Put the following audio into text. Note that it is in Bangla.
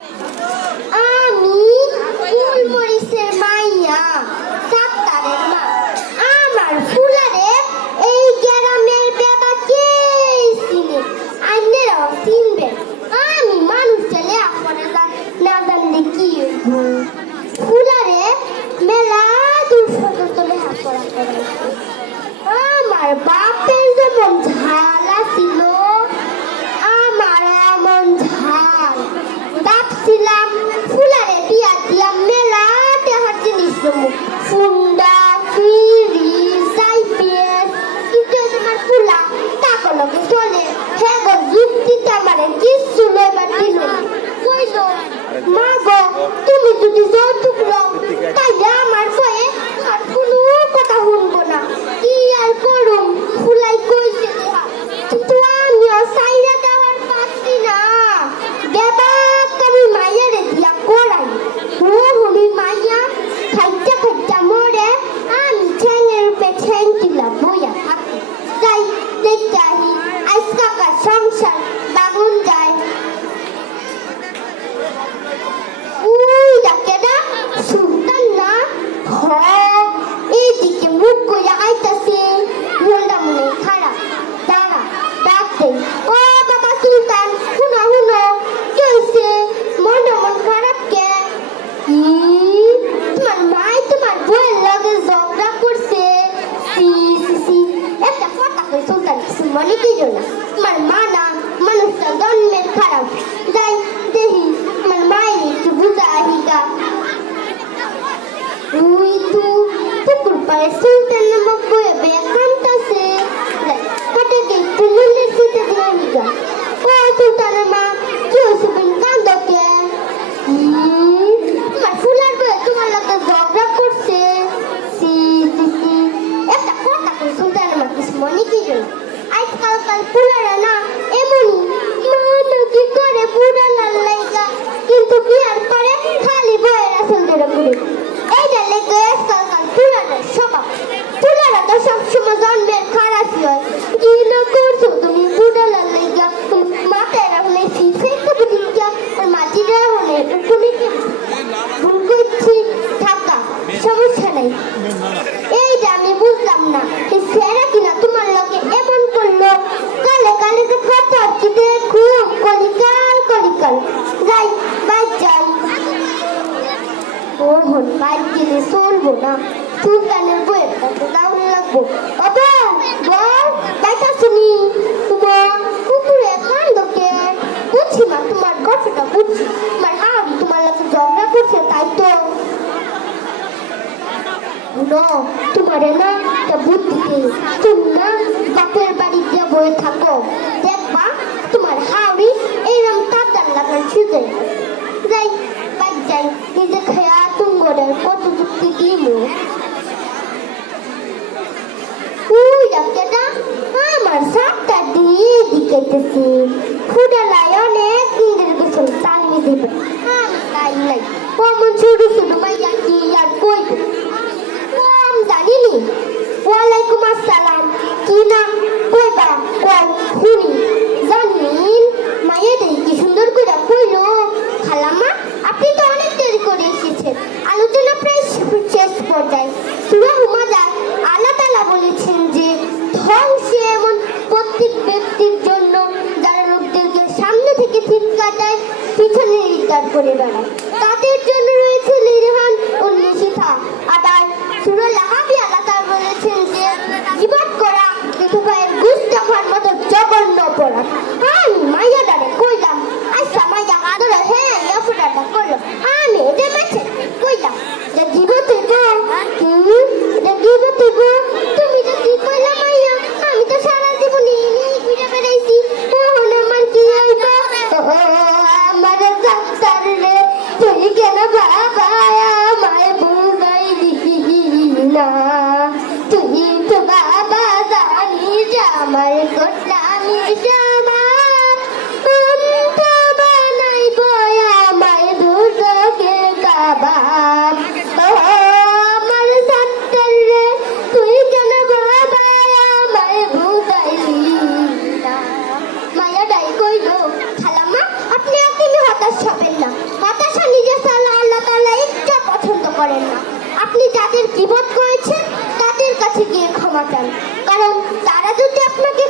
আমি Oh, ফুলারা না এমনই মা নাকি করে বুড়া লাল লাইগা কিন্তু বিয়ার পরে খালি বয়ের আসল ধরে ঘুরে এইটা লেগে আজকালকাল ফুলারের স্বভাব। ফুলারা তো সবসময় জন্মের খারাপই হয়। কি না করছ তুমি বুড়া লাল লাইগা মাথায় রাখলে ফিফে কবে দিকা মাটিরা হলে তুমি কি ভুল করছি থাকা সমস্যা নাই। এইটা আমি বুঝলাম না, এই যাই বাইক যাই ও হন বাইক গেলে চলবো না সুলতানের বইয়ের কাছে দাউন লাগবো। বাবা, বল, দেখা শুনি। তোমার কুকুরে কান্দকে বুঝছি মা তোমার কথাটা বুঝছি তোমার হাওড়ি তোমার লগে ঝগড়া করছে, তাই তো। তোমারে না একটা বুদ্ধি তুমি না বাপের বাড়ি গিয়ে বয়ে থাকো। দেখবা, তোমার হাওড়ি এইরকম লাগার সুযোগ যাই বাইক যাই নিজে খেয়া তুঙ্গরের কত যুক্তি দিমু উই ডাক্তারটা আমার সাতটা দিয়ে দিকেতেছি। ফুডালাই অনেক ইংরেজ গোসল তালমি দেবে। আমি তাই নাই অমন ছোট ছোট মাইয়া কি আর কইবে? নাম জানিনি। ওয়ালাইকুম আসসালাম। কি নাম? কইবা কই শুনি দেয় পিছনে রিকার করে বেড়ায়। তাদের জন্য রয়েছে লিরহান ও নিশিতা আবার কারণ তারা যদি আপনাকে